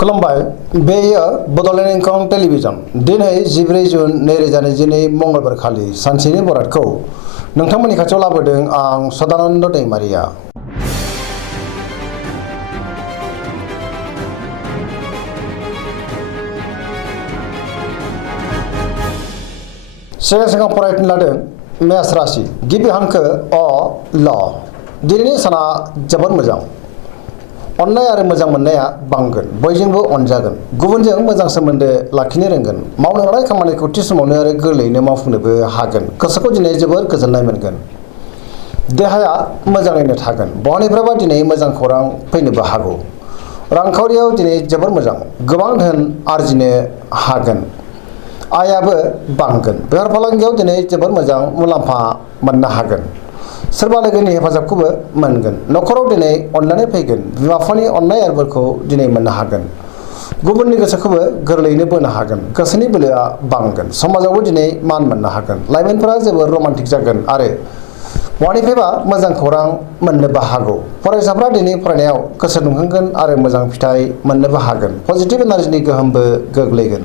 खुलुमबाय बेयो बड'लेण्ड इंखं टेलिभिजन दिनै 14 जुन 2022 मंगलबार खालि सानसेनि बरादखौ नोंथांमोननि खाथियाव लाबोदों आं सदानन्द दैमारिया। सिगां फरायनो लादों मेष राशि गिबि हांखो अ ल दिनैनि साना जोबोद मोजां। अननाय आरो मोजां मोननाया बांगोन, बयजोंबो अनजागोन, गुबुनजों मोजां सोमोन्दो लाखिनो रोंगोन, मावनो लानाय खामानिखौ थि समावनो आरो गोरलैयैनो मावफुंनोबो हागोन। गोसोखौ दिनै जोबोर गोजोननाय मोनगोन। देहाया मोजाङैनो थागोन। बहानिफ्रायबा दिनै मोजां खौरां फैनोबो हागौ। रांखावरियाव दिनै जोबोर मोजां, गोबां धोन आरजिनो हागोन। आयाबो बांगोन। बेफार फालांगियाव दिनै जोबोर मोजां मुलाम्फा मोननो हागोन। सोरबा लोगोनि हेफाजाबखौबो मोनगोन। न'खराव दिनै अननानै फैगोन। बिमा बिफानि अननाय आरो बोरखौ दिनै मोननो हागोन। गुबुननि गोसोखौबो गोरलैयैनो बोनो हागोन। गोसोनि बोलोआ बांगोन। समाजावबो दिनै मान मोननो हागोन। लाइमोनफोरा जोबोर रमान्टिक जागोन आरो बहानिफ्रायबा मोजां खौरां मोननोबो हागौ। फरायसाफ्रा दिनै फरायनायाव गोसो दुंखांगोन आरो मोजां फिथाइ मोननोबो हागोन। पजिटिभ एनार्जिनि गोहोमबो गोग्लैगोन।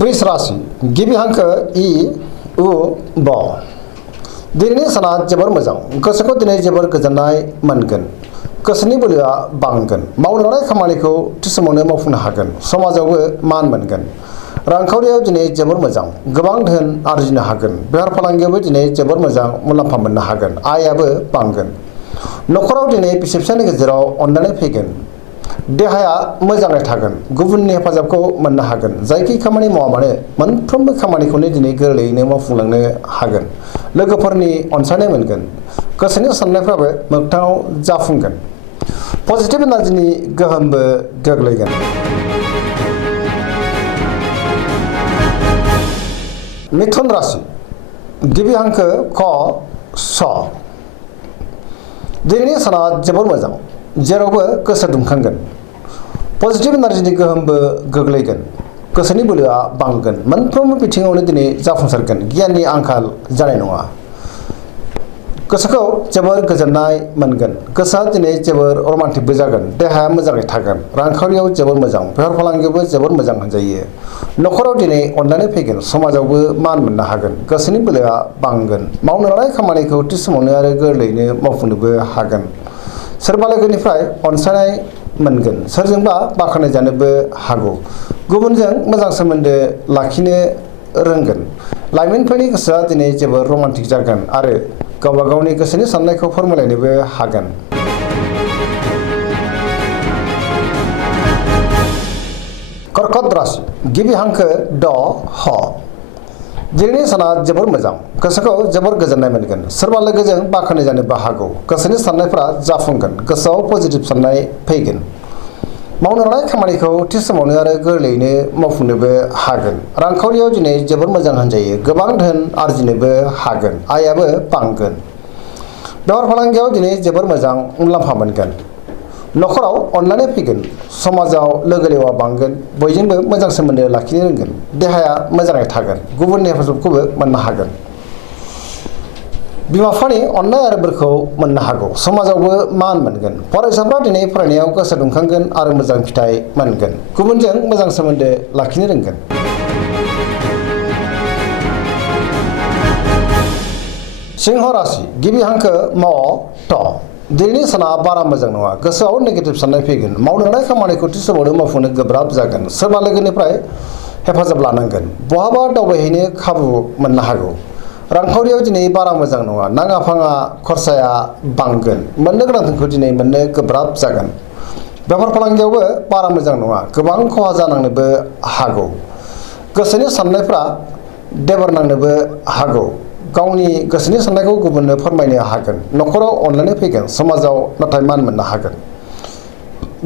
वृष राशि गिबि हांखो इ उ ब दिनैनि साना जोबोर मोजां। गोसोखौ दिनै जोबोर गोजोननाय मोनगोन। गोसोनि बोलोआ बांगोन। मावनो लानाय खामानिखौ थि समावनो मावफुंनो हागोन। समाजावबो मान मोनगोन। रांखावरियाव दिनै जोबोर मोजां, गोबां धोन आरजिनो हागोन। बेफार फालांगियावबो दिनै जोबोर मोजां मुलाम्फा मोननो हागोन। आयाबो बांगोन। न'खराव दिनै बिसि फिसायनि गेजेराव अननानै फैगोन। देहाया मोजाङै थागोन। गुबुननि हेफाजाबखौ मोननो हागोन। जायखि खामानि मावा मानो मोनफ्रोमबो खामानिखौनो दिनै गोरलैयैनो मावफुंलांनो हागोन। लोगोफोरनि अनसायनाय मोनगोन। गोसोनि साननायफ्राबो मोगथाङाव जाफुंगोन। पजिटिभ एनार्जिनि गोहोमबो गोग्लैगोन। मिथुन राशि गिबि हांखो ख स दिनैनि साना जोबोर मोजां। जेरावबो गोसो दुंखांगोन। पजिटिभ एनार्जिनि गोहोमबो गोग्लैगोन। गोसोनि बोलोआ बांगोन। मोनफ्रोमबो बिथिङावनो दिनै जाफुंसारगोन। गियाननि आंखाल जानाय नङा। गोसोखौ जोबोर गोजोननाय मोनगोन। गोसोआ दिनै जोबोर रमान्टिकबो जागोन। देहाया मोजाङै थागोन। रांखावरियाव जोबोर मोजां। बेफार फालांगियावबो जोबोर मोजां होनजायो। न'खराव दिनै अननानै फैगोन। समाजावबो मान मोननो हागोन। गोसोनि बोलोआ बांगोन। मावनो लानाय खामानिखौ थि समावनो आरो गोरलैयैनो मावफुंनोबो हागोन। सोरबा लोगोनिफ्राय अनसायनाय मोनगोन। सोरजोंबा बाख्नाय जानोबो हागौ। गुबुनजों मोजां सोमोन्दो लाखिनो रोंगोन। लाइमोनफोरनि गोसोआ दिनै जोबोर रमान्टिक जागोन आरो गावबा गावनि गोसोनि साननायखौ फोरमायलायनोबो हागोन। कर्कट राशि गिबि हांखो ड ह दिनैनि साना जोबोर मोजां। गोसोखौ जोबोर गोजोननाय मोनगोन। सोरबा लोगोजों बाख्नाय जानोबो हागौ। गोसोनि साननायफ्रा जाफुंगोन। गोसोआव पजिटिभ साननाय फैगोन। मावनो लानाय खामानिखौ थि समावनो आरो गोरलैयैनो मावफुंनोबो हागोन। रांखावरियाव दिनै जोबोर मोजां होनजायो। गोबां धोन आरजिनोबो हागोन। आयाबो बांगोन। बेफार फालांगियाव दिनै जोबोर मोजां मुलाम्फा मोनगोन। न'खराव अननानै फैगोन। समाजाव लोगो लेवा बांगोन। बयजोंबो मोजां सोमोन्दो लाखिनो रोंगोन। देहाया मोजाङै थागोन। गुबुननि हेफाजाबखौबो मोननो हागोन। बिमा बिफानि अननाय आरो बोरखौ मोननो हागौ। समाजावबो मान मोनगोन। फरायसाफ्रा दिनै फरायनायाव गोसो दुंखांगोन आरो मोजां फिथाइ मोनगोन। गुबुनजों मोजां सोमोन्दो लाखिनो रोंगोन। सिंह राशि गिबि हांखो म थ दिनैनि साना बारा मोजां नङा। गोसोआव नेगेटिभ साननाय फैगोन। मावनो लानाय खामानिखौ थि समावनो मावफुंनो गोब्राब जागोन। सोरबा लोगोनिफ्राय हेफाजाब लानांगोन। बहाबा दावबायहैनो खाबु मोननो हागौ। रांखावरियाव दिनै बारा मोजां नङा। नाङा फाङा खरसाया बांगोन। मोननो गोनां धोनखौ दिनै मोननो गोब्राब जागोन। बेफार फालांगियावबो बारा मोजां नङा। गोबां खहा जानांनोबो हागौ। गोसोनि साननायफ्रा देबार नांनोबो हागौ। गावनि गोसोनि साननायखौ गुबुननो फोरमायनो हागोन। न'खराव अननानै फैगोन। समाजाव नाथाय मान मोननो हागोन।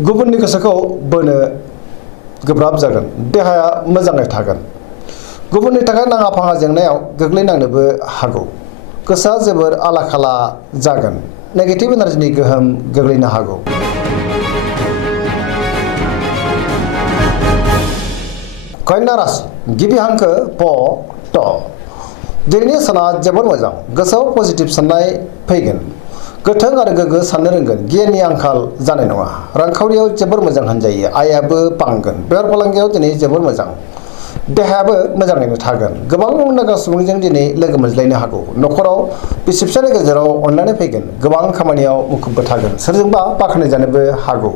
गुबुननि गोसोखौ बोनो गोब्राब जागोन। देहाया मोजाङै थागोन। गुबुननि थाखाय नाङा फाङा जेंनायाव गोग्लैनांनोबो हागौ। गोसोआ जोबोर आला खाला जागोन। नेगेटिभ एनार्जिनि गोहोम गोग्लैनो हागौ। कन्या राशि गिबि हांखो प ट दिनैनि साना जोबोर मोजां। गोसोआव पजिटिभ साननाय फैगोन। गोथों आरो गोग्गो साननो रोंगोन, गियाननि आंखाल जानाय नङा, रांखावरियाव जोबोर मोजां होनजायो, आयाबो बांगोन, बेफार फालांगियाव दिनै जोबोर मोजां, देहायाबो मोजाङैनो थागोन, गोबां मुंदांखा सुबुंजों दिनै लोगो मोनज्लायनो हागौ, न'खराव बिसि फिसायनि गेजेराव अनलायनाय फैगोन, गोबां खामानियाव मुखुबबो थागोन, सोरजोंबा बाख्नायजानोबो हागौ,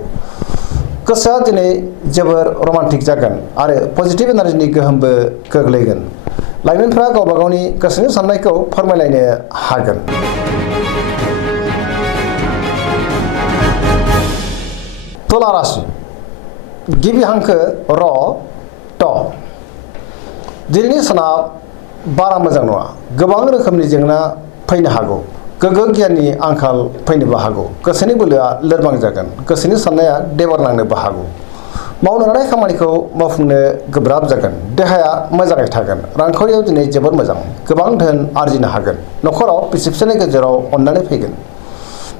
गोसोआ दिनै जोबोर रमान्टिक जागोन आरो पजिटिभ एनार्जिनि गोहोमबो गोग्लैगोन। लाइमोनफ्रा गावबा गावनि गोसोनि साननायखौ फोरमायलायनो हागोन। तुला राशि गिबि हांखो र ट। दिनैनि साना बारा मोजां नङा, गोबां रोखोमनि जेंना फैनो हागौ, गोग्गो गियाननि आंखाल फैनोबो हागौ, गोसोनि बोलोआ लोरबां जागोन, गोसोनि साननाया देबार नांनोबो हागौ, मावनो लानाय खामानिखौ मावफुंनो गोब्राब जागोन, देहाया मोजाङै थागोन, रांखावरियाव दिनै जोबोर मोजां, गोबां धोन आरजिनो हागोन, न'खराव बिसि फिसायनि गेजेराव अननानै फैगोन,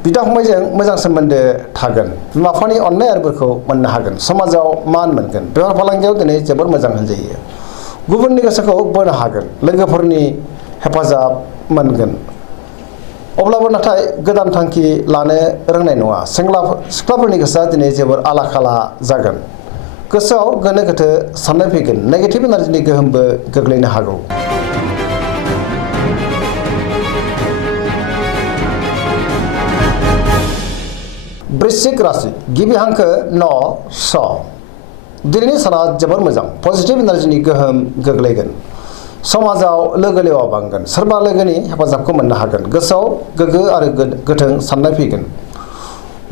बिदा फंबायजों मोजां सोमोन्दो थागोन, बिमा बिफानि अननाय आरो बोरखौ मोननो हागोन, समाजाव मान मोनगोन, बेफार फालांगियाव दिनै जोबोर मोजां होनजायो, गुबुननि गोसोखौ बोनो हागोन, लोगोफोरनि हेफाजाब मोनगोन, अब्लाबो नाथाय गोदान थांखि लानो रोंनाय नङा, सिख्लाफोरनि गोसोआ दिनै जोबोर आला खाला जागोन, गोसोआव गोनो गोथो साननाय फैगोन, नेगेटिभ एनार्जिनि गोहोमबो गोग्लैनो हागौ। वृश्चिक राशि गिबि हांखो न स। दिनैनि साना जोबोर मोजां, पजिटिभ एनार्जिनि गोहोम गोग्लैगोन, समाजाव लोगो लेवा बांगोन, सोरबा लोगोनि हेफाजाबखौ मोननो हागोन, गोसोआव गोग्गो आरो गोथों साननाय फैगोन,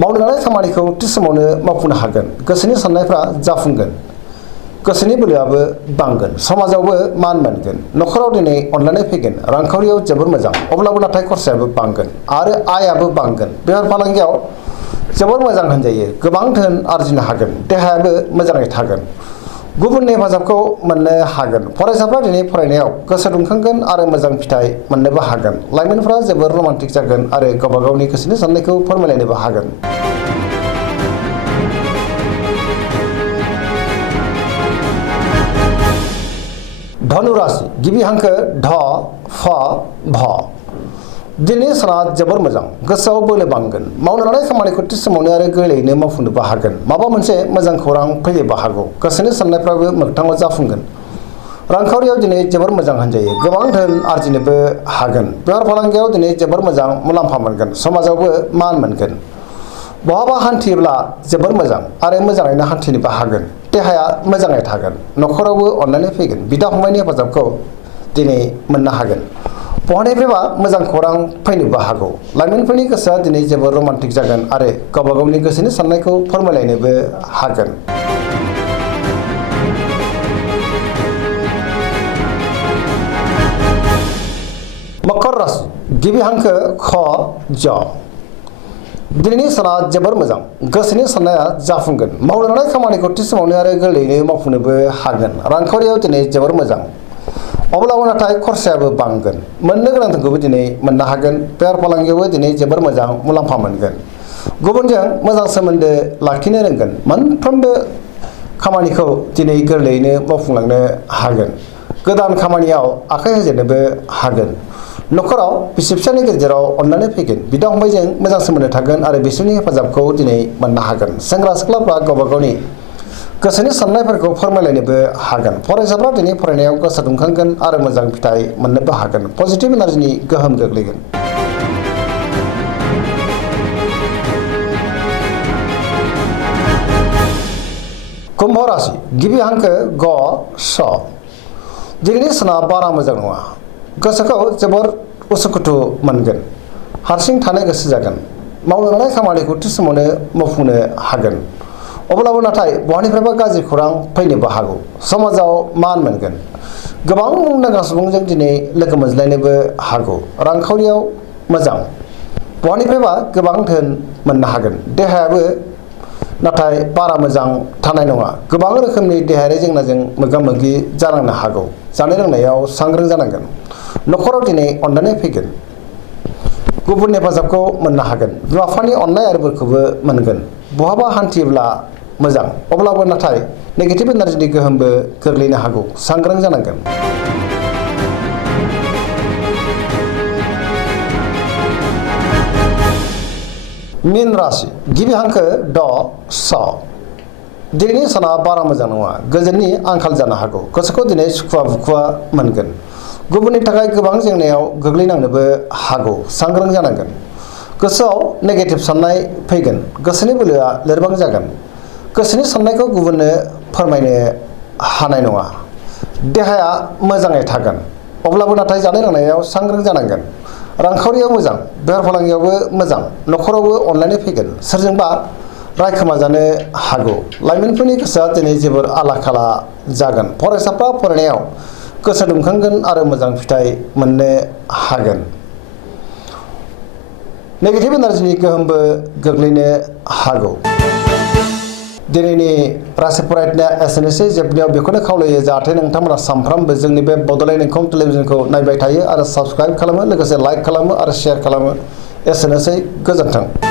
मावनो लानाय खामानिखौ थि समावनो मावफुंनो हागोन, गोसोनि साननायफ्रा जाफुंगोन, गोसोनि बोलोआबो बांगोन, समाजावबो मान मोनगोन, न'खराव दिनै अनलायनाय फैगोन, रांखावरियाव जोबोर मोजां, अब्लाबो नाथाय खरसायाबो बांगोन आरो आयाबो बांगोन, बेफार फालांगियाव जोबोर मोजां होनजायो, गोबां धोन आरजिनो हागोन, देहायाबो मोजाङै थागोन, गुबुननि हेफाजाबखौ मोननो हागोन, फरायसाफ्रा दिनै फरायनायाव गोसो दुंखांगोन आरो मोजां फिथाइ मोननोबो हागोन, लाइमोनफ्रा जोबोर रमान्टिक जागोन आरो गावबा गावनि गोसोनि साननायखौ फोरमायलायनोबो हागोन। धनु राशि गिबि हांखो ढ फ भ। दिनैनि साना जोबोर मोजां, गोसोआव बोलो बांगोन, मावनो लानाय खामानिखौ थि समावनो आरो गोरलैयैनो मावफुंनोबो हागोन, माबा मोनसे मोजां खौरां फैनोबो हागौ, गोसोनि साननायफ्राबो मोगथाङाव जाफुंगोन, रांखावरियाव दिनै जोबोर मोजां होनजायो, गोबां धोन आरजिनोबो हागोन, बेफार फालांगियाव दिनै जोबोर मोजां मुलाम्फा मोनगोन, समाजावबो मान मोनगोन, बहाबा हान्थियोब्ला जोबोर मोजां आरो मोजाङैनो हान्थिनोबो हागोन, देहाया मोजाङै थागोन, न'खरावबो अननानै फैगोन, बिदा फंबायनि हेफाजाबखौ दिनै मोननो हागोन, बहानिफ्रायबा मोजां खौरां फैनोबो हागौ, लाइमोनफोरनि गोसोआ दिनै जोबोर रमान्टिक जागोन आरो गावबा गावनि गोसोनि साननायखौ फोरमायलायनोबो हागोन। मकर राशि गिबि हांखो ख ज। दिनैनि साना जोबोर मोजां, गोसोनि साननाया जाफुंगोन, मावनो लानाय खामानिखौ थि समावनो आरो गोरलैयैनो मावफुंनोबो हागोन, रांखावरियाव दिनै जोबोर मोजां, अब्लाबो नाथाय खरसायाबो बांगोन, मोननो गोनांखौबो दिनै मोननो हागोन, बेफार फालांगियावबो दिनै जोबोर मोजां मुलाम्फा मोनगोन, गुबुनजों मोजां सोमोन्दो लाखिनो रोंगोन, मोनफ्रोमबो खामानिखौ दिनै गोरलैयैनो मावफुंलांनो हागोन, गोदान खामानियाव आखाइ होजेननोबो हागोन, न'खराव बिसि फिसायनि गेजेराव अननानै फैगोन, बिदा फंबायजों मोजां सोमोन्दो थागोन आरो बिसोरनि हेफाजाबखौ दिनै मोननो हागोन, सेंग्रा सिख्लाफ्रा गावबा गावनि गोसोनि साननायफोरखौ फोरमायलायनोबो हागोन, फरायसाफ्रा दिनै फरायनायाव गोसो दुंखांगोन आरो मोजां फिथाइ मोननोबो हागोन, पजिटिभ एनार्जिनि गोहोम गोग्लैगोन। कुम्भ राशि गिबि हांखो ग स। दिनैनि साना बारा मोजां नङा, गोसोखौ जोबोर उसुखुथु मोनगोन, हारसिं थानो गोसो जागोन, मावनो लानाय खामानिखौ थि समावनो मावफुंनो हागोन, अब्लाबो नाथाय बहानिफ्रायबा गाज्रि खौरां फैनोबो हागौ, समाजाव मान मोनगोन, गोबां मुंदांखा सुबुंजों दिनै लोगो मोनज्लायनोबो हागौ, रांखावरियाव मोजां, बहानिफ्रायबा गोबां धोन मोननो हागोन, देहायाबो नाथाय बारा मोजां थानाय नङा, गोबां रोखोमनि देहायारि जेंनाजों मोगा मोगि जानांनो हागौ, जानाय लोंनायाव सांग्रां जानांगोन, न'खराव दिनै अननानै फैगोन, गुबुननि हेफाजाबखौ मोननो हागोन, बिमा बिफानि अननाय आरो बोरखौबो मोनगोन, बहाबा हान्थियोब्ला मोजां, अब्लाबो नाथाय नेगेटिभ एनार्जिनि गोहोमबो गोग्लैनो हागौ, सांग्रां जानांगोन। मीन राशि गिबि हांखो ड स दिनैनि साना बारा मोजां नङा गोजोननि आंखाल जानो हागौ गोसोखौ दिनै सुखुवा बुखुवा मोनगोन गुबुननि थाखाय गोबां जेंनायाव गोग्लैनांनोबो हागौ सांग्रां जानांगोन गोसोआव नेगेटिभ साननाय फैगोन गोसोनि बोलोआ लोरबां जागोन गोसोनि साननायखौ गुबुननो फोरमायनो हानाय नङा देहाया मोजाङै थागोन अब्लाबो नाथाय जानाय लोंनायाव सांग्रां जानांगोन रांखावरियाव मोजां बेफार फालांगियावबो मोजां न'खरावबो अनलायनाय फैगोन सोरजोंबा रायखोमा जानो हागौ लाइमोनफोरनि गोसोआ दिनै जोबोर आला खाला जागोन फरायसाफ्रा फरायनायाव गोसो दुंखांगोन आरो मोजां फिथाइ मोननो हागोन नेगेटिभ एनार्जिनि गोहोमबो गोग्लैनो हागौ दिनैनि राशि फरायनाया एसेनोसै जोबनायाव बेखौनो खावलायो जाहाथे नोंथांमोना सानफ्रामबो जोंनि बे बड'लेण्ड इंखं टेलिभिजनखौ नायबाय थायो आरो साबस्क्राइब खालामो लोगोसे लाइक खालामो आरो शेयार खालामो एसेनोसै गोजोन्थों।